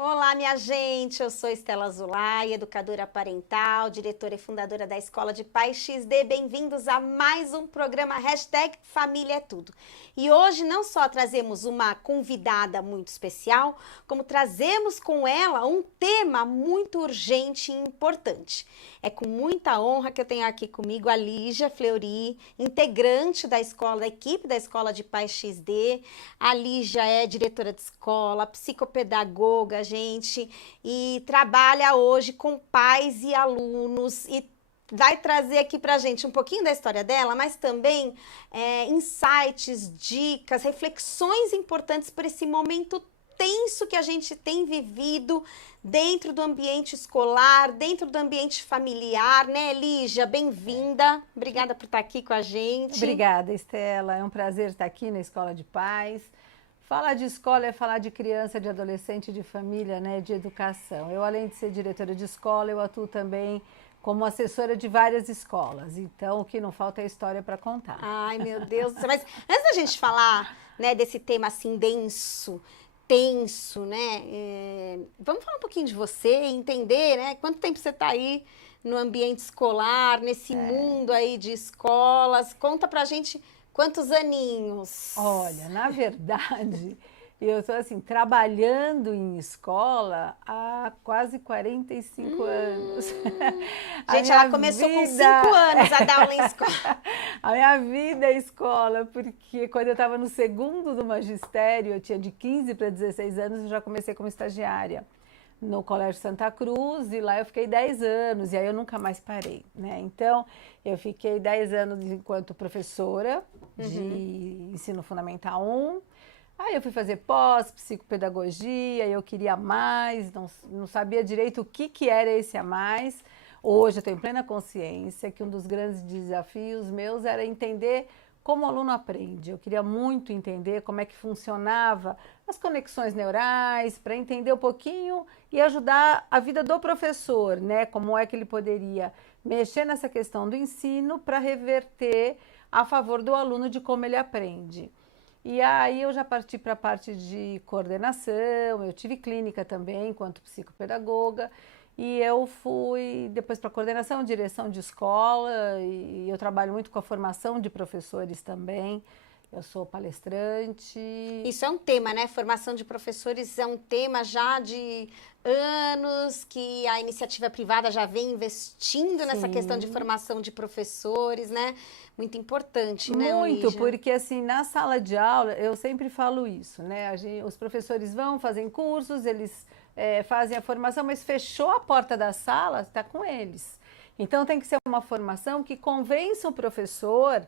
Olá, minha gente, eu sou Estela Zulay, educadora parental, diretora e fundadora da Escola de Pais XD. Bem-vindos a mais um programa Família é Tudo. E hoje não só trazemos uma convidada muito especial, como trazemos com ela um tema muito urgente e importante. É com muita honra que eu tenho aqui comigo a Lígia Fleury, integrante da escola, da equipe da Escola de Pais XD. A Lígia é diretora de escola, psicopedagoga, gente, e trabalha hoje com pais e alunos e vai trazer aqui pra gente um pouquinho da história dela, mas também insights, dicas, reflexões importantes para esse momento tenso que a gente tem vivido dentro do ambiente escolar, dentro do ambiente familiar, né, Lígia? Bem-vinda. Obrigada por estar aqui com a gente. Obrigada, Estela. É um prazer estar aqui na Escola de Pais. Falar de escola é falar de criança, de adolescente, de família, né, de educação. Eu, além de ser diretora de escola, eu atuo também como assessora de várias escolas. Então, o que não falta é história para contar. Ai, meu Deus do céu. Mas antes da gente falar, né, desse tema assim denso, tenso, né? Vamos falar um pouquinho de você, entender, né? Quanto tempo você está aí no ambiente escolar, nesse mundo aí de escolas? Conta pra gente quantos aninhos. Olha, na verdade, eu estou assim, trabalhando em escola há quase 45 anos. Gente, ela começou com 5 anos a dar aula em escola. A minha vida é escola, porque quando eu estava no segundo do magistério, eu tinha de 15 para 16 anos, eu já comecei como estagiária no Colégio Santa Cruz, e lá eu fiquei 10 anos, e aí eu nunca mais parei, né? Então, eu fiquei 10 anos enquanto professora de ensino fundamental 1, aí eu fui fazer pós, psicopedagogia, eu queria mais, não sabia direito o que era esse a mais. Hoje eu tenho plena consciência que um dos grandes desafios meus era entender como o aluno aprende. Eu queria muito entender como é que funcionava as conexões neurais, para entender um pouquinho e ajudar a vida do professor, né? Como é que ele poderia mexer nessa questão do ensino para reverter a favor do aluno de como ele aprende. E aí eu já parti para a parte de coordenação, eu tive clínica também enquanto psicopedagoga, e eu fui depois para coordenação, direção de escola, e eu trabalho muito com a formação de professores também. Eu sou palestrante. Isso é um tema, né? Formação de professores é um tema já de anos que a iniciativa privada já vem investindo nessa questão de formação de professores, né? Muito importante, né, Muito, Lígia? porque assim, na sala de aula, eu sempre falo isso, né? Os professores vão, fazem cursos, eles fazem a formação, mas fechou a porta da sala, está com eles. Então tem que ser uma formação que convença o professor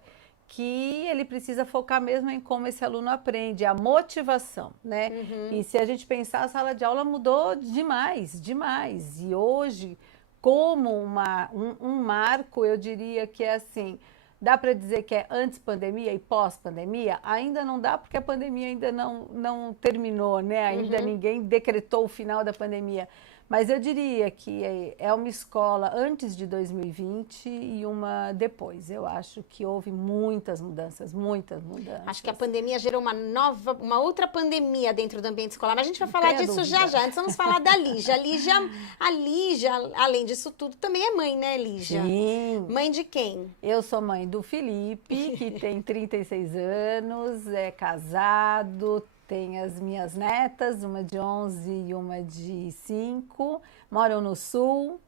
que ele precisa focar mesmo em como esse aluno aprende, a motivação, né? E se a gente pensar, a sala de aula mudou demais, demais. E hoje, como um marco, eu diria que é assim, dá para dizer que é antes pandemia e pós-pandemia? Ainda não dá, porque a pandemia ainda não terminou, né? Ainda ninguém decretou o final da pandemia. Mas eu diria que é uma escola antes de 2020 e uma depois. Eu acho que houve muitas mudanças, muitas mudanças. Acho que a pandemia gerou uma outra pandemia dentro do ambiente escolar, mas a gente vai falar disso já já. Antes vamos falar da Lígia. A Lígia, além disso tudo, também é mãe, né, Lígia? Sim. Mãe de quem? Eu sou mãe do Felipe, que tem 36 anos, é casado, tem as minhas netas, uma de 11 e uma de 5, moram no Sul.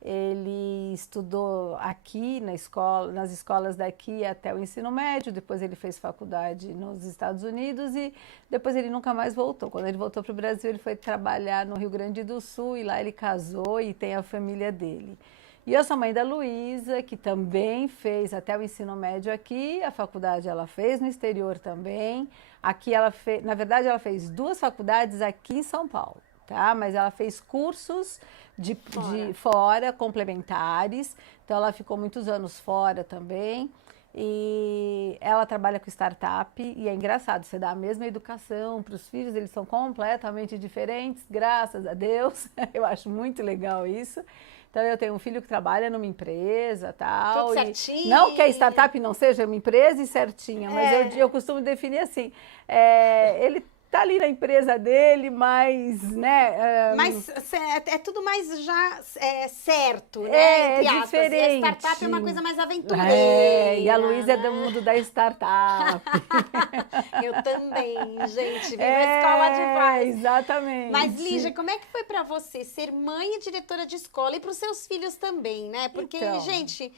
Ele estudou aqui na escola, nas escolas daqui até o ensino médio, depois ele fez faculdade nos Estados Unidos e depois ele nunca mais voltou. Quando ele voltou para o Brasil, ele foi trabalhar no Rio Grande do Sul e lá ele casou e tem a família dele. E eu sou mãe da Luísa, que também fez até o ensino médio aqui, a faculdade ela fez no exterior também. Aqui ela fez, na verdade ela fez 2 faculdades aqui em São Paulo, tá? Mas ela fez cursos de fora, complementares, então ela ficou muitos anos fora também. E ela trabalha com startup e é engraçado, você dá a mesma educação para os filhos, eles são completamente diferentes, graças a Deus, eu acho muito legal isso. Então, eu tenho um filho que trabalha numa empresa, tal. Tudo certinho. Não que a startup não seja uma empresa e certinha, mas eu costumo definir assim, ele tá ali na empresa dele, mas, né? Mas é tudo mais já certo, né? É Entre aspas. diferente. E a startup é uma coisa mais aventureira. E a Luísa é do mundo da startup. Eu também, gente. Vim pra escola de paz. Exatamente. Mas, Lígia, como é que foi pra você ser mãe e diretora de escola e pros seus filhos também, né? Porque, Então. gente,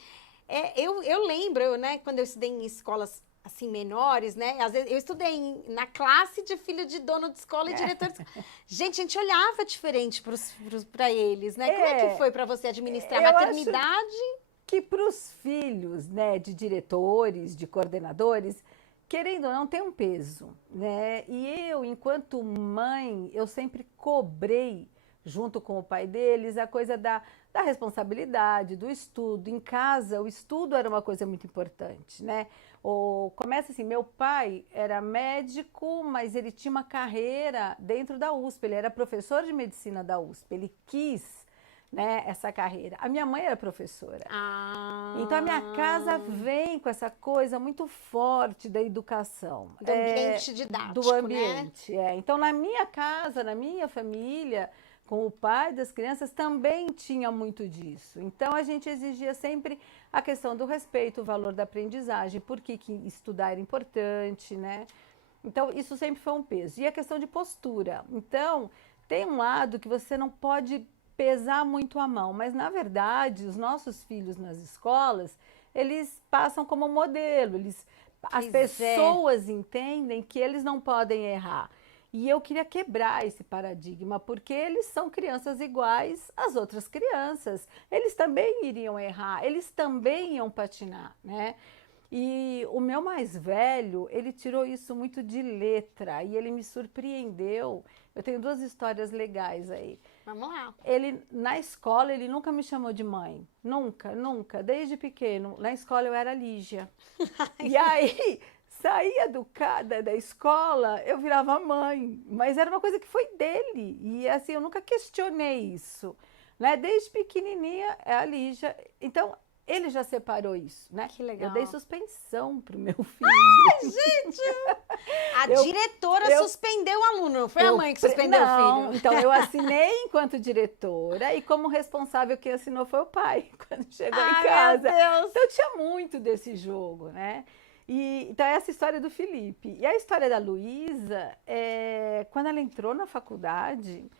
eu lembro, né, quando eu estudei em escolas assim, menores, né? Às vezes eu estudei na classe de filho de dono de escola e diretor de escola. Gente, a gente olhava diferente para eles, né? Como é que foi para você administrar a maternidade? Que para os filhos, né, de diretores, de coordenadores, querendo ou não, tem um peso, né? E eu, enquanto mãe, eu sempre cobrei, junto com o pai deles, a coisa da responsabilidade, do estudo. Em casa, o estudo era uma coisa muito importante, né? Começa assim, meu pai era médico, mas ele tinha uma carreira dentro da USP, ele era professor de medicina da USP, ele quis, né, essa carreira. A minha mãe era professora. Então a minha casa vem com essa coisa muito forte da educação. Do ambiente didático, do ambiente, né? Então na minha casa, na minha família, com o pai das crianças, também tinha muito disso. Então, a gente exigia sempre a questão do respeito, o valor da aprendizagem, por que estudar era importante, né? Então, isso sempre foi um peso. E a questão de postura. Então, tem um lado que você não pode pesar muito a mão, mas, na verdade, os nossos filhos nas escolas, eles passam como modelo, as pessoas entendem que eles não podem errar. E eu queria quebrar esse paradigma, porque eles são crianças iguais às outras crianças. Eles também iriam errar, eles também iam patinar, né? E o meu mais velho, ele tirou isso muito de letra e ele me surpreendeu. Eu tenho 2 histórias legais aí. Vamos lá. Ele, na escola, ele nunca me chamou de mãe. Nunca, nunca. Desde pequeno. Na escola eu era Lígia. E aí... saía educada da escola, eu virava mãe, mas era uma coisa que foi dele, e assim, eu nunca questionei isso, né? Desde pequenininha, é a Lígia, então ele já separou isso, né? Que legal. Eu dei suspensão pro meu filho. Ai, gente! A diretora suspendeu o aluno, não foi a mãe que suspendeu o filho? Então, eu assinei enquanto diretora e como responsável quem assinou foi o pai, quando chegou em casa. Meu Deus. Então, eu tinha muito desse jogo, né? Então, essa história do Felipe. E a história da Luísa, quando ela entrou na faculdade,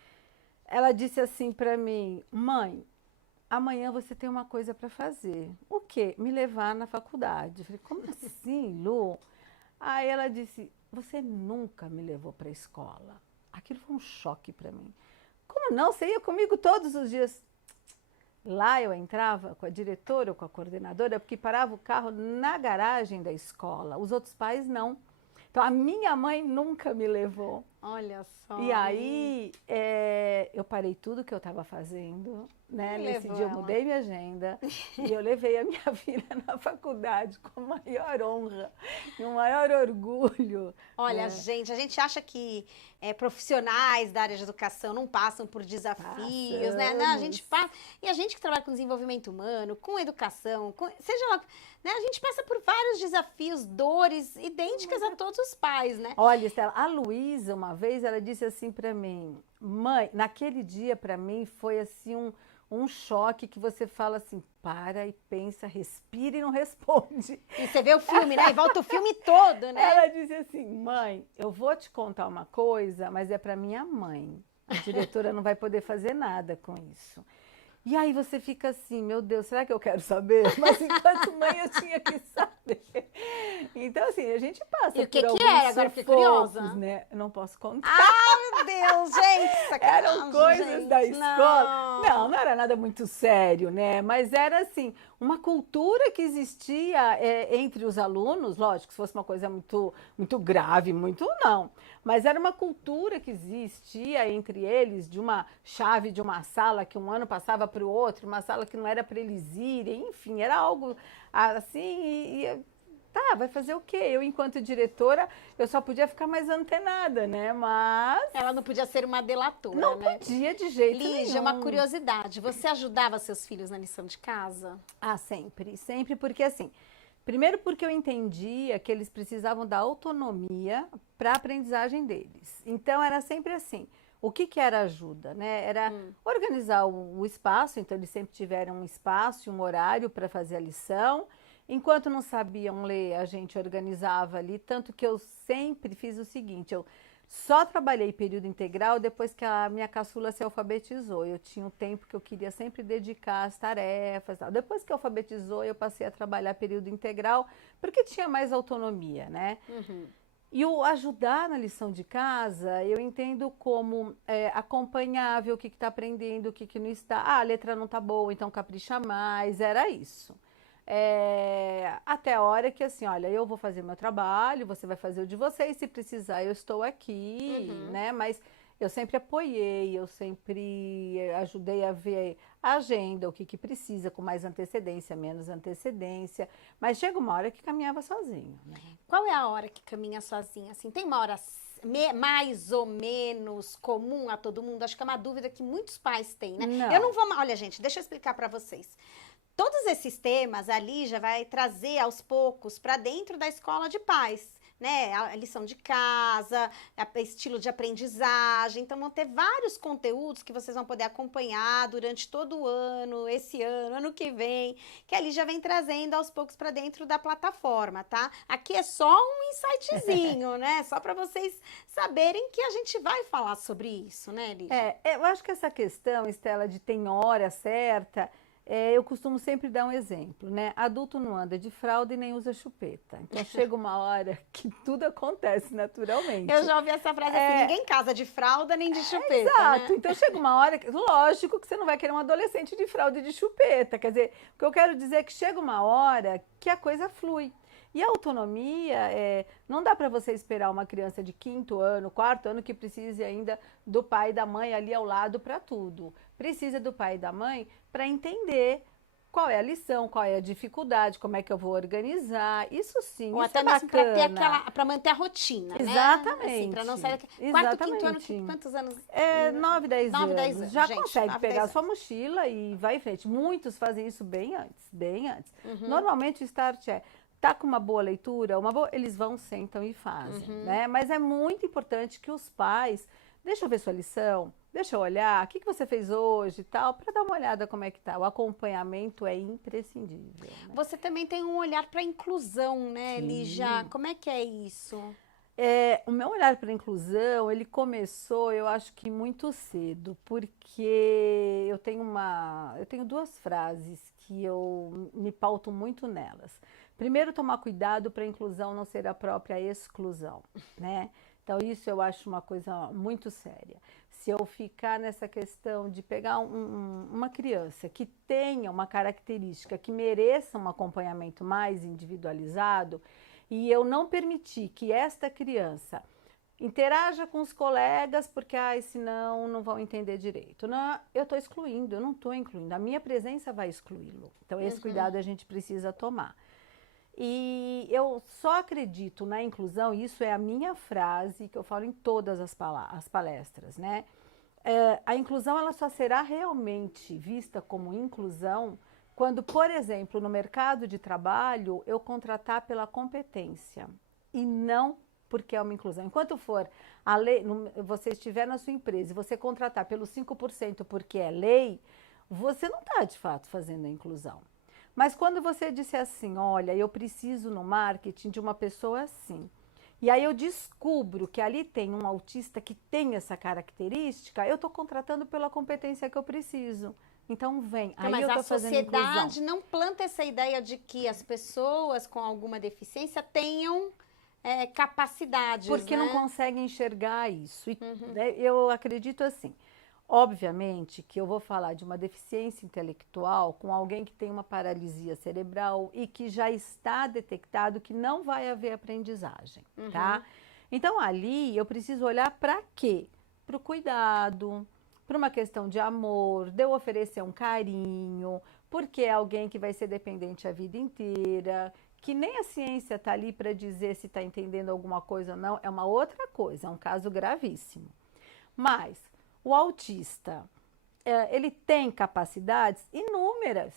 ela disse assim para mim, mãe, amanhã você tem uma coisa para fazer. O quê? Me levar na faculdade. Eu falei, como assim, Lu? Aí ela disse, você nunca me levou para a escola. Aquilo foi um choque para mim. Como não? Você ia comigo todos os dias. Lá eu entrava com a diretora ou com a coordenadora, porque parava o carro na garagem da escola. Os outros pais não. Então, a minha mãe nunca me levou. Olha só. E aí, eu parei tudo que eu estava fazendo, né? Nesse dia eu mudei minha agenda e eu levei a minha filha na faculdade com maior honra e um maior orgulho. Olha, gente, a gente acha que profissionais da área de educação não passam por desafios, né? Não, a gente passa. E a gente que trabalha com desenvolvimento humano, com educação, seja lá, né? A gente passa por vários desafios, dores idênticas a todos os pais, né? Olha, Estela, a Luísa, uma vez, ela disse assim para mim, mãe, naquele dia para mim foi assim um choque que você fala assim, para e pensa, respira e não responde. E você vê o filme, né? E volta o filme todo, né? Ela disse assim, mãe, eu vou te contar uma coisa, mas é para minha mãe. A diretora não vai poder fazer nada com isso. E aí você fica assim, meu Deus, será que eu quero saber? Mas enquanto mãe eu tinha que saber. Então, assim, a gente passa por alguns era? Agora fiquei curiosa. Né? Eu não posso contar. Ah, meu Deus, gente! Sacanagem, eram coisas gente, da escola. Não era nada muito sério, né? Mas era, assim, uma cultura que existia entre os alunos. Lógico, se fosse uma coisa muito, muito grave, muito não. Mas era uma cultura que existia entre eles, de uma chave de uma sala que um ano passava para o outro, uma sala que não era para eles irem, enfim, era algo assim, tá, vai fazer o quê? Eu, enquanto diretora, eu só podia ficar mais antenada, né? Mas... ela não podia ser uma delatora, não né? podia de jeito nenhum. Lígia, uma curiosidade, você ajudava seus filhos na lição de casa? Ah, sempre, sempre, porque assim... Primeiro porque eu entendia que eles precisavam da autonomia para a aprendizagem deles. Então, era sempre assim. O que era ajuda, né? Era organizar o espaço, então eles sempre tiveram um espaço e um horário para fazer a lição. Enquanto não sabiam ler, a gente organizava ali, tanto que eu sempre fiz o seguinte, eu só trabalhei período integral depois que a minha caçula se alfabetizou. Eu tinha um tempo que eu queria sempre dedicar às tarefas. Tal. Depois que alfabetizou, eu passei a trabalhar período integral, porque tinha mais autonomia, né? E o ajudar na lição de casa, eu entendo como acompanhar, ver o que está aprendendo, o que não está. Ah, a letra não está boa, então capricha mais, era isso. Até a hora que assim, olha, eu vou fazer meu trabalho, você vai fazer o de você, e se precisar eu estou aqui, né? Mas eu sempre apoiei, eu sempre ajudei a ver a agenda, o que precisa, com mais antecedência, menos antecedência, mas chega uma hora que caminhava sozinho, né? Qual é a hora que caminha sozinha? Assim, tem uma hora mais ou menos comum a todo mundo? Acho que é uma dúvida que muitos pais têm, né? Não. Eu não vou... Olha, gente, deixa eu explicar para vocês. Todos esses temas a Lígia vai trazer aos poucos para dentro da escola de pais, né? A lição de casa, estilo de aprendizagem. Então, vão ter vários conteúdos que vocês vão poder acompanhar durante todo o ano, esse ano, ano que vem, que a Lígia vem trazendo aos poucos para dentro da plataforma, tá? Aqui é só um insightzinho, né? Só para vocês saberem que a gente vai falar sobre isso, né, Lígia? Eu acho que essa questão, Estela, de tem hora certa... eu costumo sempre dar um exemplo, né? Adulto não anda de fralda e nem usa chupeta. Então, chega uma hora que tudo acontece naturalmente. Eu já ouvi essa frase assim, ninguém casa de fralda nem de chupeta, exato. Né? Então, chega uma hora que, lógico que você não vai querer um adolescente de fralda e de chupeta. Quer dizer, o que eu quero dizer é que chega uma hora que a coisa flui. E a autonomia, não dá para você esperar uma criança de 5º ano, 4º ano que precise ainda do pai e da mãe ali ao lado para tudo. Precisa do pai e da mãe para entender qual é a lição, qual é a dificuldade, como é que eu vou organizar. Isso sim, ou isso até é mesmo bacana. para manter a rotina, Exatamente. né? Assim, para não sair daqui. Exatamente. 4º, 5º ano, quantos anos? 9, 10 9, anos. 10 anos. Já gente, consegue 9, pegar 10 sua mochila e vai em frente. Muitos fazem isso bem antes, bem antes. Uhum. Normalmente o start tá com uma boa leitura, eles vão, sentam e fazem, né? Mas é muito importante que os pais, deixa eu ver sua lição, deixa eu olhar, o que você fez hoje e tal, para dar uma olhada como é que tá. O acompanhamento é imprescindível. Né? Você também tem um olhar para a inclusão, né, Lígia? Como é que é isso? O meu olhar para a inclusão, ele começou, eu acho que muito cedo, porque eu tenho 2 frases que eu me pauto muito nelas. Primeiro, tomar cuidado para a inclusão não ser a própria exclusão, né? Então, isso eu acho uma coisa muito séria. Se eu ficar nessa questão de pegar uma criança que tenha uma característica que mereça um acompanhamento mais individualizado, e eu não permitir que esta criança interaja com os colegas, porque senão não vão entender direito. Não, eu estou excluindo, eu não estou incluindo. A minha presença vai excluí-lo. Então, esse cuidado a gente precisa tomar. E eu só acredito na inclusão, isso é a minha frase que eu falo em todas as palestras, né? A inclusão ela só será realmente vista como inclusão quando, por exemplo, no mercado de trabalho, eu contratar pela competência e não porque é uma inclusão. Enquanto for a lei, você estiver na sua empresa e você contratar pelos 5% porque é lei, você não está de fato fazendo a inclusão. Mas quando você disse assim, olha, eu preciso no marketing de uma pessoa assim, e aí eu descubro que ali tem um autista que tem essa característica, eu estou contratando pela competência que eu preciso. Então vem, Então, aí mas eu a estou fazendo inclusão. sociedade não planta essa ideia de que as pessoas com alguma deficiência tenham capacidades, Porque né? não conseguem enxergar isso. E, né, eu acredito assim, obviamente que eu vou falar de uma deficiência intelectual com alguém que tem uma paralisia cerebral e que já está detectado que não vai haver aprendizagem, tá? Então, ali eu preciso olhar para quê? Para o cuidado, para uma questão de amor, de eu oferecer um carinho, porque é alguém que vai ser dependente a vida inteira, que nem a ciência está ali para dizer se está entendendo alguma coisa ou não, é uma outra coisa, é um caso gravíssimo. Mas o autista, ele tem capacidades inúmeras.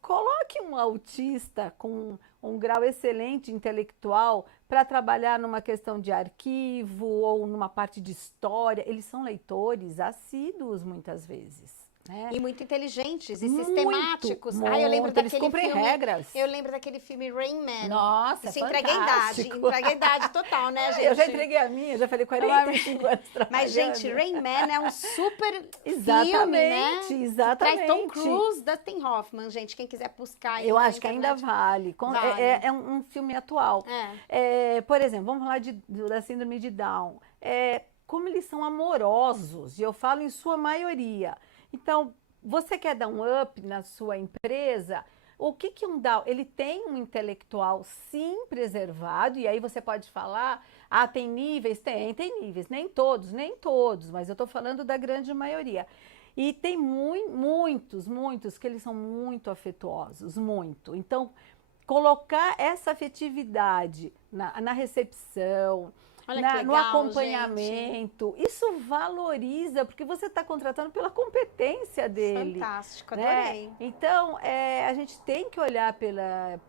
Coloque um autista com um grau excelente intelectual para trabalhar numa questão de arquivo ou numa parte de história. Eles são leitores assíduos muitas vezes. E muito inteligentes e Muito, sistemáticos. muito. Eu lembro Eles daquele cumprem filme. regras. Eu lembro daquele filme Rain Man. Nossa, Isso é entrega a idade. fantástico. Entrega a idade total, né, gente? Eu já entreguei a minha, já falei 45 anos trabalhando. Mas, gente, Rain Man é um super Exatamente, filme, né? exatamente. Que traz Tom Cruise, Dustin Hoffman, gente. Quem quiser buscar aí eu na acho que internet. ainda vale. Vale. É um filme atual. Por exemplo, vamos falar da síndrome de Down. Como eles são amorosos, e eu falo em sua maioria. Então, você quer dar um up na sua empresa? O que um Down? Ele tem um intelectual, sim, preservado, e aí você pode falar, tem níveis? Tem níveis, nem todos, mas eu estou falando da grande maioria. E tem muitos que eles são muito afetuosos, muito. Então, colocar essa afetividade na recepção, no acompanhamento, gente. Isso valoriza, porque você está contratando pela competência dele. Fantástico, adorei. Então, a gente tem que olhar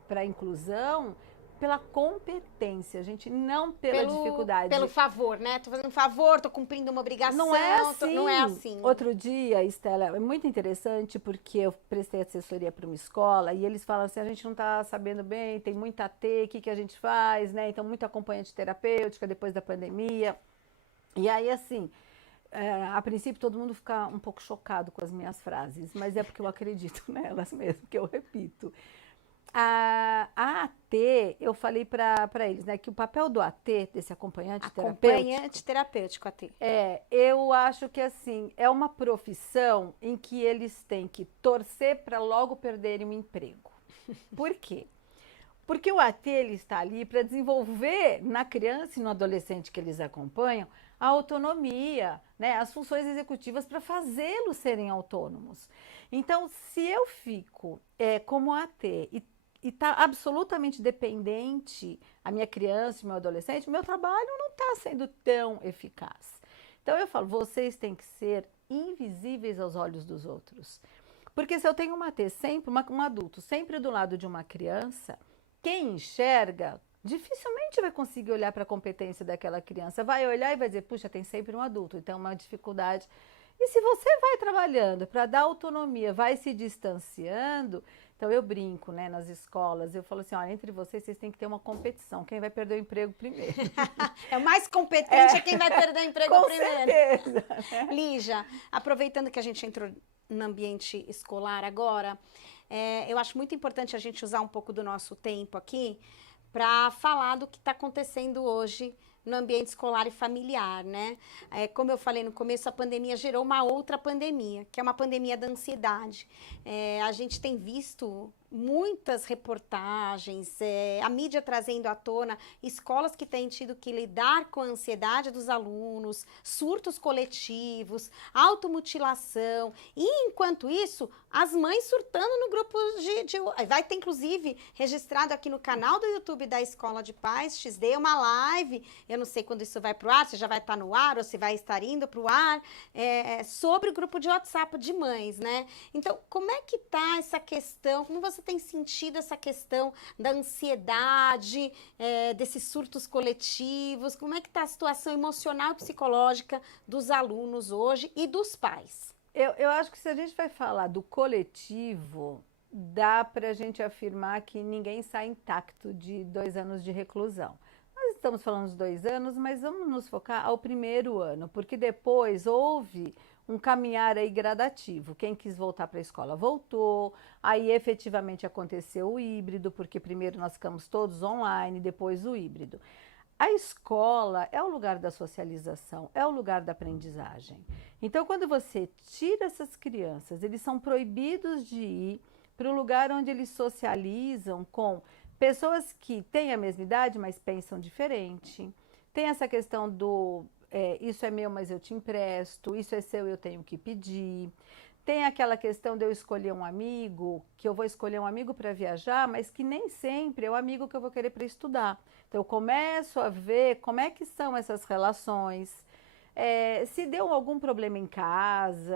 para a inclusão pela competência, gente, não pela dificuldade. Pelo favor, né? Tô fazendo um favor, tô cumprindo uma obrigação. Não é assim. Não é assim. Outro dia, Estela, é muito interessante porque eu prestei assessoria para uma escola e eles falam assim, a gente não está sabendo bem, tem muita T, o que a gente faz, né? Então, muita acompanhante terapêutica depois da pandemia. E aí, assim, a princípio todo mundo fica um pouco chocado com as minhas frases, mas é porque eu acredito nelas mesmo, que eu repito. A AT, eu falei para eles, né, que o papel do AT, desse acompanhante terapêutico, AT. Eu acho que assim, é uma profissão em que eles têm que torcer para logo perderem o emprego. Por quê? Porque o AT ele está ali para desenvolver na criança e no adolescente que eles acompanham a autonomia, né, as funções executivas para fazê-los serem autônomos. Então, se eu fico como AT e está absolutamente dependente a minha criança e meu adolescente, meu trabalho não está sendo tão eficaz. Então eu falo, vocês têm que ser invisíveis aos olhos dos outros. Porque se eu tenho sempre um adulto sempre do lado de uma criança, quem enxerga dificilmente vai conseguir olhar para a competência daquela criança. Vai olhar e vai dizer, puxa, tem sempre um adulto, então é uma dificuldade. E se você vai trabalhando para dar autonomia, vai se distanciando, então eu brinco, né, nas escolas, eu falo assim, olha, entre vocês têm que ter uma competição, quem vai perder o emprego primeiro. O mais competente é quem vai perder o emprego primeiro. Com certeza. Lígia, aproveitando que a gente entrou no ambiente escolar agora, eu acho muito importante a gente usar um pouco do nosso tempo aqui para falar do que está acontecendo hoje no ambiente escolar e familiar, né? Como eu falei no começo, a pandemia gerou uma outra pandemia, que é uma pandemia da ansiedade. A gente tem visto muitas reportagens, a mídia trazendo à tona escolas que têm tido que lidar com a ansiedade dos alunos, surtos coletivos, automutilação, e enquanto isso, as mães surtando no grupo vai ter inclusive registrado aqui no canal do YouTube da Escola de Paz XD uma live, eu não sei quando isso vai para o ar, se já vai estar no ar ou se vai estar indo para o ar, sobre o grupo de WhatsApp de mães, né? Então, como é que tá essa questão, como você tem sentido essa questão da ansiedade, desses surtos coletivos, como é que está a situação emocional e psicológica dos alunos hoje e dos pais? Eu acho que se a gente vai falar do coletivo, dá para a gente afirmar que ninguém sai intacto de 2 anos de reclusão. Nós estamos falando de 2 anos, mas vamos nos focar ao primeiro ano, porque depois houve um caminhar aí gradativo. Quem quis voltar para a escola voltou, aí efetivamente aconteceu o híbrido, porque primeiro nós ficamos todos online, depois o híbrido. A escola é o lugar da socialização, é o lugar da aprendizagem. Então, quando você tira essas crianças, eles são proibidos de ir para o lugar onde eles socializam com pessoas que têm a mesma idade, mas pensam diferente. Tem essa questão do isso é meu, mas eu te empresto, isso é seu, eu tenho que pedir. Tem aquela questão de eu escolher um amigo, que eu vou escolher um amigo para viajar, mas que nem sempre é o amigo que eu vou querer para estudar. Então, eu começo a ver como é que são essas relações. Se deu algum problema em casa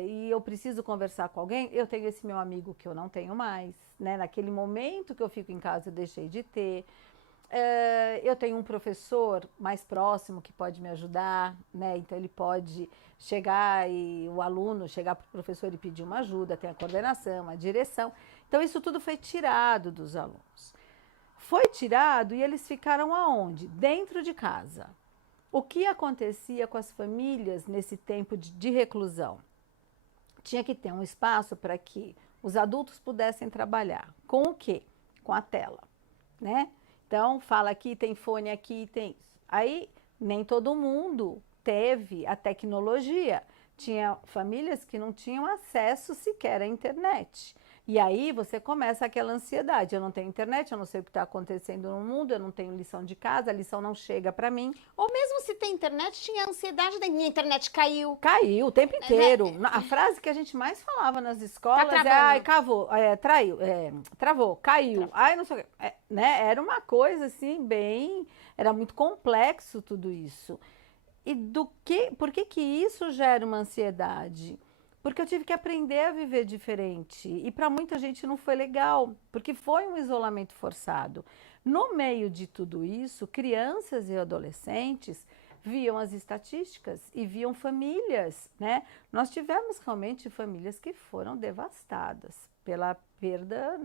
e eu preciso conversar com alguém, eu tenho esse meu amigo que eu não tenho mais, né? Naquele momento que eu fico em casa, eu deixei de ter. Eu tenho um professor mais próximo que pode me ajudar, né? Então ele pode chegar e o aluno chegar para o professor e pedir uma ajuda, tem a coordenação, a direção. Então isso tudo foi tirado dos alunos. Foi tirado e eles ficaram aonde? Dentro de casa. O que acontecia com as famílias nesse tempo de reclusão? Tinha que ter um espaço para que os adultos pudessem trabalhar. Com o quê? Com a tela, né? Então, fala aqui, tem fone aqui, tem isso. Aí, nem todo mundo teve a tecnologia. Tinha famílias que não tinham acesso sequer à internet. E aí, você começa aquela ansiedade. Eu não tenho internet, eu não sei o que está acontecendo no mundo, eu não tenho lição de casa, a lição não chega para mim. Ou mesmo se tem internet, tinha ansiedade, minha internet caiu. Caiu o tempo inteiro. A frase que a gente mais falava nas escolas ai, travou, caiu. Ai, não sei o quê. Né? Era uma coisa assim, era muito complexo tudo isso. E por que isso gera uma ansiedade? Porque eu tive que aprender a viver diferente. E para muita gente não foi legal, porque foi um isolamento forçado. No meio de tudo isso, crianças e adolescentes viam as estatísticas e viam famílias, né? Nós tivemos realmente famílias que foram devastadas pela perda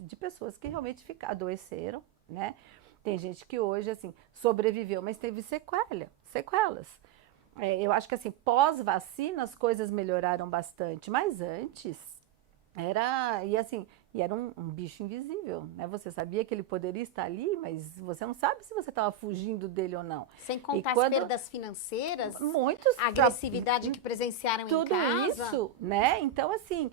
de pessoas que realmente adoeceram, né? Tem gente que hoje, assim, sobreviveu, mas teve sequelas. Eu acho que, assim, pós-vacina as coisas melhoraram bastante, mas antes era um bicho invisível, né? Você sabia que ele poderia estar ali, mas você não sabe se você estava fugindo dele ou não. Sem contar as perdas financeiras, a agressividade que presenciaram tudo em casa. Tudo isso, né? Então, assim,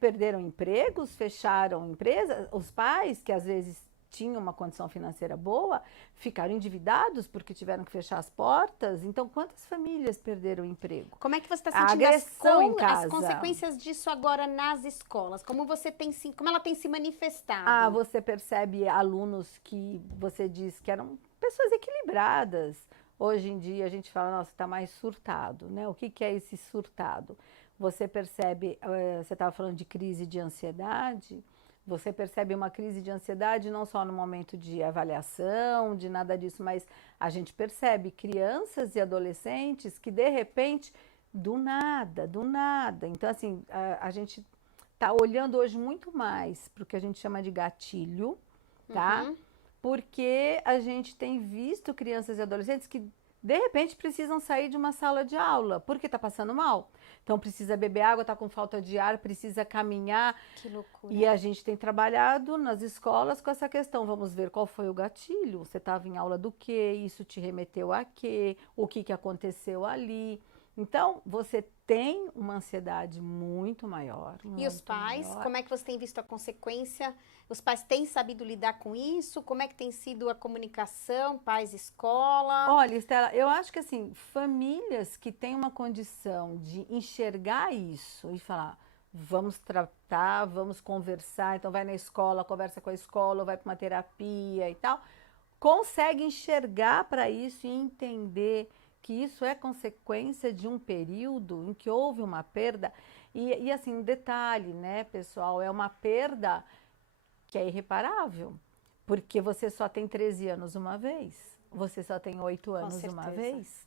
perderam empregos, fecharam empresas, os pais, que às vezes tinham uma condição financeira boa, ficaram endividados porque tiveram que fechar as portas. Então, quantas famílias perderam o emprego? Como é que você está sentindo as consequências disso agora nas escolas? Como ela tem se manifestado? Você percebe alunos que você diz que eram pessoas equilibradas. Hoje em dia a gente fala, nossa, está mais surtado, né? O que é esse surtado? Você percebe, você estava falando de crise de ansiedade. Você percebe uma crise de ansiedade não só no momento de avaliação, de nada disso, mas a gente percebe crianças e adolescentes que, de repente, do nada. Então, assim, a gente está olhando hoje muito mais para o que a gente chama de gatilho, tá? Uhum. Porque a gente tem visto crianças e adolescentes que, de repente, precisam sair de uma sala de aula, porque está passando mal. Então, precisa beber água, está com falta de ar, precisa caminhar. Que loucura. E a gente tem trabalhado nas escolas com essa questão. Vamos ver qual foi o gatilho. Você estava em aula do quê? Isso te remeteu a quê? O que aconteceu ali? Então, você tem uma ansiedade muito maior. E os pais, como é que você tem visto a consequência? Os pais têm sabido lidar com isso? Como é que tem sido a comunicação, pais-escola? Olha, Estela, eu acho que assim, famílias que têm uma condição de enxergar isso e falar, vamos tratar, vamos conversar, então vai na escola, conversa com a escola, vai para uma terapia e tal, consegue enxergar para isso e entender que isso é consequência de um período em que houve uma perda. E assim, um detalhe, né, pessoal, é uma perda que é irreparável, porque você só tem 13 anos uma vez, você só tem 8 anos uma vez.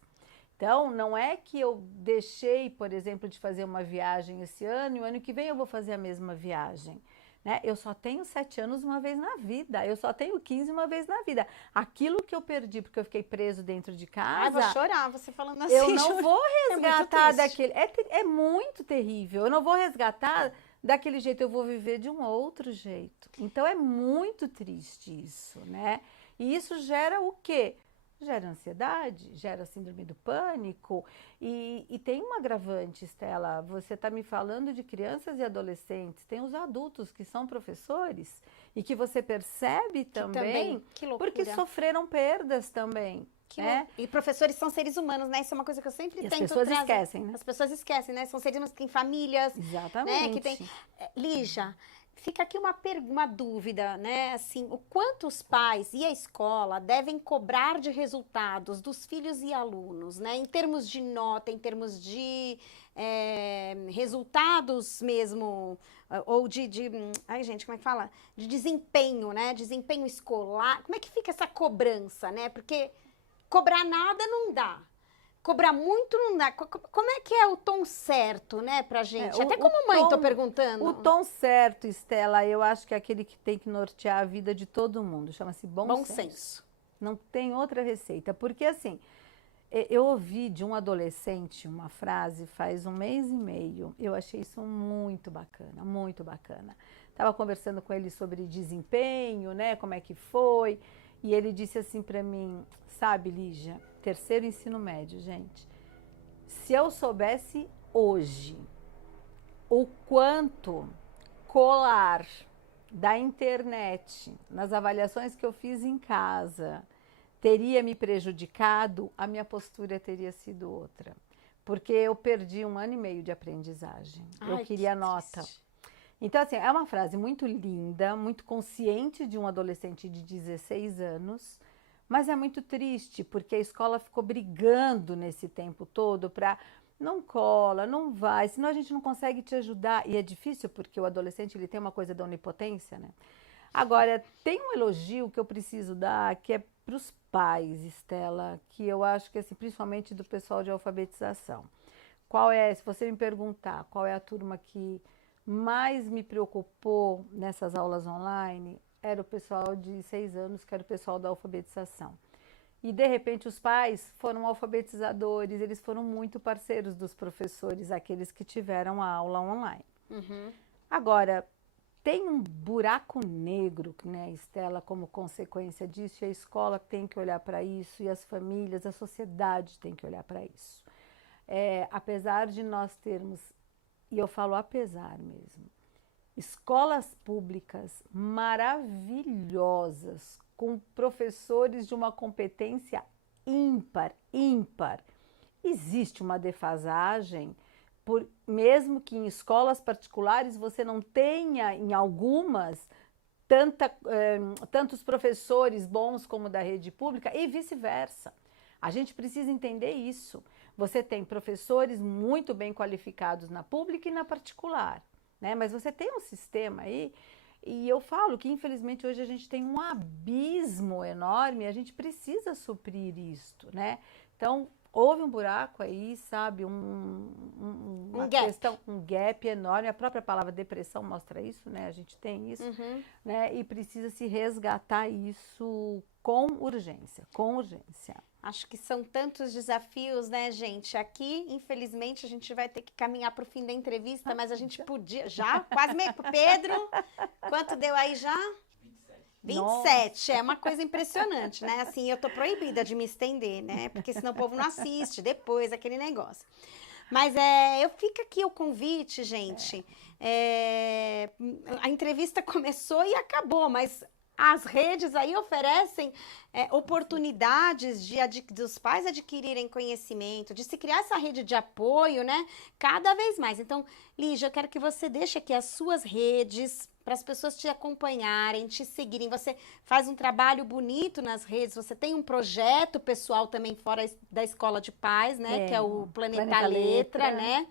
Então, não é que eu deixei, por exemplo, de fazer uma viagem esse ano e o ano que vem eu vou fazer a mesma viagem. Né? Eu só tenho 7 anos uma vez na vida, eu só tenho 15 uma vez na vida. Aquilo que eu perdi porque eu fiquei preso dentro de casa... vou chorar você falando assim. Eu não vou resgatar daquele... É muito terrível, eu não vou resgatar daquele jeito, eu vou viver de um outro jeito. Então, é muito triste isso, né? E isso gera o quê? Gera ansiedade, gera síndrome do pânico e tem um agravante, Estela, você está me falando de crianças e adolescentes, tem os adultos que são professores e que você percebe também porque sofreram perdas também. E professores são seres humanos, né? Isso é uma coisa que eu sempre tento trazer. As pessoas esquecem, né? As pessoas esquecem, né? São seres humanos que têm famílias. Exatamente. Né? Que tem... Lígia, Fica aqui uma dúvida, né? Assim, o quanto os pais e a escola devem cobrar de resultados dos filhos e alunos, né? Em termos de nota, em termos de resultados mesmo, ou ai, gente, como é que fala? De desempenho, né? Desempenho escolar. Como é que fica essa cobrança, né? Porque cobrar nada não dá. Cobrar muito não dá. Como é que é o tom certo, né, pra gente? Até como mãe tô perguntando. O tom certo, Estela, eu acho que é aquele que tem que nortear a vida de todo mundo. Chama-se bom senso. Não tem outra receita. Porque, assim, eu ouvi de um adolescente uma frase faz 1 mês e meio. Eu achei isso muito bacana, muito bacana. Estava conversando com ele sobre desempenho, né, como é que foi. E ele disse assim para mim, sabe, Lígia, 3º ensino médio, gente, se eu soubesse hoje o quanto colar da internet nas avaliações que eu fiz em casa teria me prejudicado, a minha postura teria sido outra. Porque eu perdi 1 ano e meio de aprendizagem. Eu queria nota. Então, assim, é uma frase muito linda, muito consciente de um adolescente de 16 anos, mas é muito triste, porque a escola ficou brigando nesse tempo todo para não cola, não vai, senão a gente não consegue te ajudar. E é difícil, porque o adolescente ele tem uma coisa da onipotência, né? Agora, tem um elogio que eu preciso dar, que é para os pais, Estela, que eu acho que, assim, principalmente do pessoal de alfabetização. Se você me perguntar qual é a turma que mais me preocupou nessas aulas online, era o pessoal de 6 anos, que era o pessoal da alfabetização. E, de repente, os pais foram alfabetizadores, eles foram muito parceiros dos professores, aqueles que tiveram a aula online. Uhum. Agora, tem um buraco negro, né, Estela, como consequência disso, e a escola tem que olhar para isso, e as famílias, a sociedade tem que olhar para isso. Apesar de nós termos, e eu falo apesar mesmo, escolas públicas maravilhosas, com professores de uma competência ímpar. Existe uma defasagem, mesmo que em escolas particulares você não tenha, em algumas, tantos professores bons como da rede pública e vice-versa. A gente precisa entender isso. Você tem professores muito bem qualificados na pública e na particular, né? Mas você tem um sistema aí, e eu falo que infelizmente hoje a gente tem um abismo enorme, a gente precisa suprir isto, né? Então, houve um buraco aí, sabe, uma questão, um gap enorme, a própria palavra depressão mostra isso, né? A gente tem isso, né? E precisa se resgatar isso com urgência, com urgência. Acho que são tantos desafios, né, gente? Aqui, infelizmente, a gente vai ter que caminhar para o fim da entrevista, mas a gente podia... Já? Quase meio... Pedro, quanto deu aí já? 27. É uma coisa impressionante, né? Assim, eu tô proibida de me estender, né? Porque senão o povo não assiste depois, aquele negócio. Mas eu fico aqui o convite, gente. A entrevista começou e acabou, mas... As redes aí oferecem oportunidades dos pais adquirirem conhecimento, de se criar essa rede de apoio, né? Cada vez mais. Então, Lígia, eu quero que você deixe aqui as suas redes para as pessoas te acompanharem, te seguirem. Você faz um trabalho bonito nas redes, você tem um projeto pessoal também fora da Escola de Pais, né? Que é o Planeta Letra, né?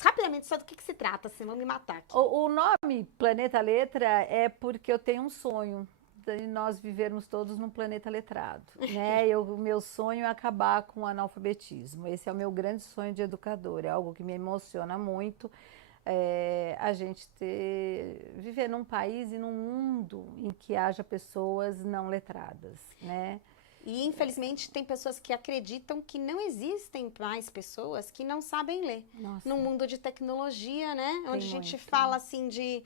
Rapidamente, só do que se trata, assim, vão me matar aqui. O nome Planeta Letra é porque eu tenho um sonho de nós vivermos todos num planeta letrado, né? O meu sonho é acabar com o analfabetismo. Esse é o meu grande sonho de educadora, é algo que me emociona muito. A gente viver num país e num mundo em que haja pessoas não letradas, né? E, infelizmente, tem pessoas que acreditam que não existem mais pessoas que não sabem ler. Nossa. No mundo de tecnologia, né? Onde a gente fala, assim, de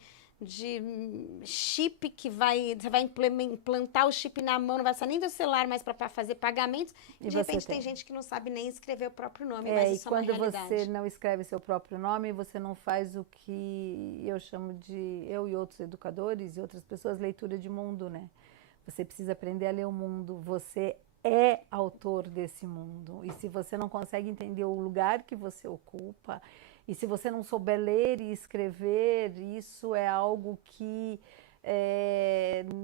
chip que você vai implantar o chip na mão, não vai precisar nem do celular mais para fazer pagamentos. E de repente tem gente que não sabe nem escrever o próprio nome, mas isso é uma realidade. E quando você não escreve seu próprio nome, você não faz o que eu chamo de, eu e outros educadores e outras pessoas, leitura de mundo, né? Você precisa aprender a ler o mundo. Você é autor desse mundo. E se você não consegue entender o lugar que você ocupa, e se você não souber ler e escrever, isso é algo que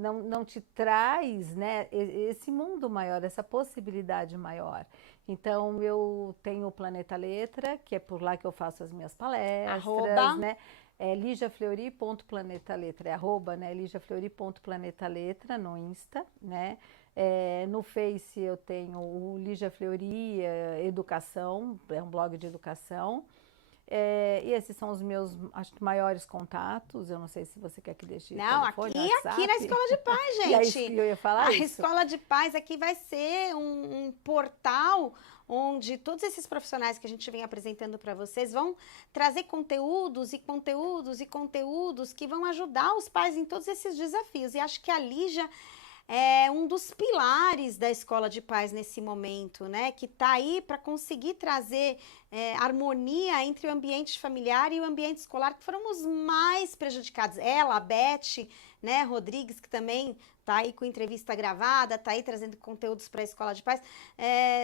não te traz, né, esse mundo maior, essa possibilidade maior. Então, eu tenho o Planeta Letra, que é por lá que eu faço as minhas palestras, né? É ligiafleury.planetaletra, é arroba, né? ligiafleury.planetaletra no Insta, né? No Face eu tenho o Lígia Fleury Educação, é um blog de educação. E esses são os meus, acho que, maiores contatos. Eu não sei se você quer que deixe telefone, aqui na Escola de Paz, gente. E é isso que eu ia falar. A Escola de Paz aqui vai ser um portal onde todos esses profissionais que a gente vem apresentando para vocês vão trazer conteúdos e conteúdos e conteúdos que vão ajudar os pais em todos esses desafios. E acho que a Lígia é um dos pilares da Escola de Paz nesse momento, né? Que está aí para conseguir trazer harmonia entre o ambiente familiar e o ambiente escolar, que foram os mais prejudicados. Ela, a Beth, né, Rodrigues, que também está aí com entrevista gravada, está aí trazendo conteúdos para a Escola de Paz,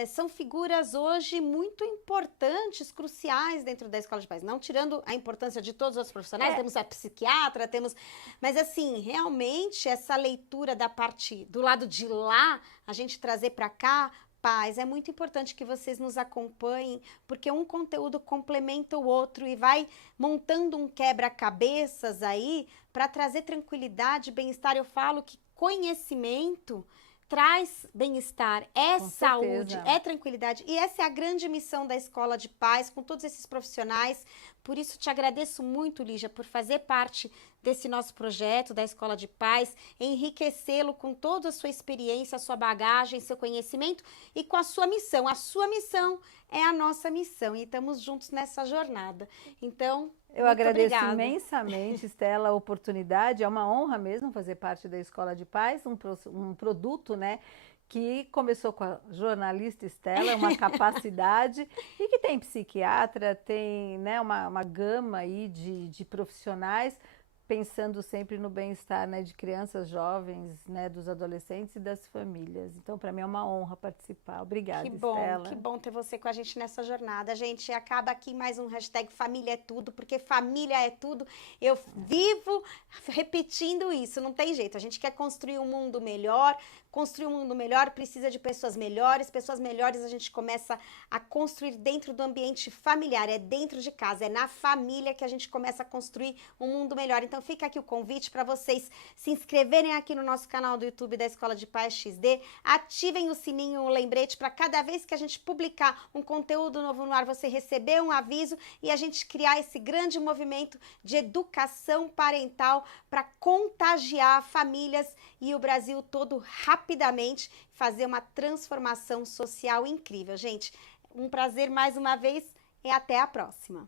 são figuras hoje muito importantes, cruciais dentro da Escola de Paz, não tirando a importância de todos os outros profissionais, temos a psiquiatra, mas assim, realmente essa leitura da parte do lado de lá, a gente trazer para cá, paz, é muito importante que vocês nos acompanhem, porque um conteúdo complementa o outro e vai montando um quebra-cabeças aí para trazer tranquilidade, bem-estar. Eu falo que conhecimento traz bem-estar, Com saúde, certeza. tranquilidade. E essa é a grande missão da Escola de Paz, com todos esses profissionais. Por isso, te agradeço muito, Lígia, por fazer parte desse nosso projeto da Escola de Paz, enriquecê-lo com toda a sua experiência, a sua bagagem, seu conhecimento e com a sua missão. A sua missão é a nossa missão e estamos juntos nessa jornada. Então, eu agradeço imensamente, Estela, a oportunidade. É uma honra mesmo fazer parte da Escola de Paz, um produto, né, que começou com a jornalista Estela, uma capacidade, e que tem psiquiatra, tem, né, uma gama aí de profissionais, pensando sempre no bem-estar, né, de crianças, jovens, né, dos adolescentes e das famílias. Então, para mim é uma honra participar. Obrigada, Estela. Que bom ter você com a gente nessa jornada. A gente acaba aqui mais um hashtag Família é Tudo, porque família é tudo. Eu vivo repetindo isso, não tem jeito. A gente quer construir um mundo melhor. Construir um mundo melhor precisa de pessoas melhores a gente começa a construir dentro do ambiente familiar, é dentro de casa, é na família que a gente começa a construir um mundo melhor. Então fica aqui o convite para vocês se inscreverem aqui no nosso canal do YouTube da Escola de Paz XD, ativem o sininho, o lembrete para cada vez que a gente publicar um conteúdo novo no ar, você receber um aviso e a gente criar esse grande movimento de educação parental para contagiar famílias e o Brasil todo rapidamente, fazer uma transformação social incrível. Gente, um prazer mais uma vez e até a próxima.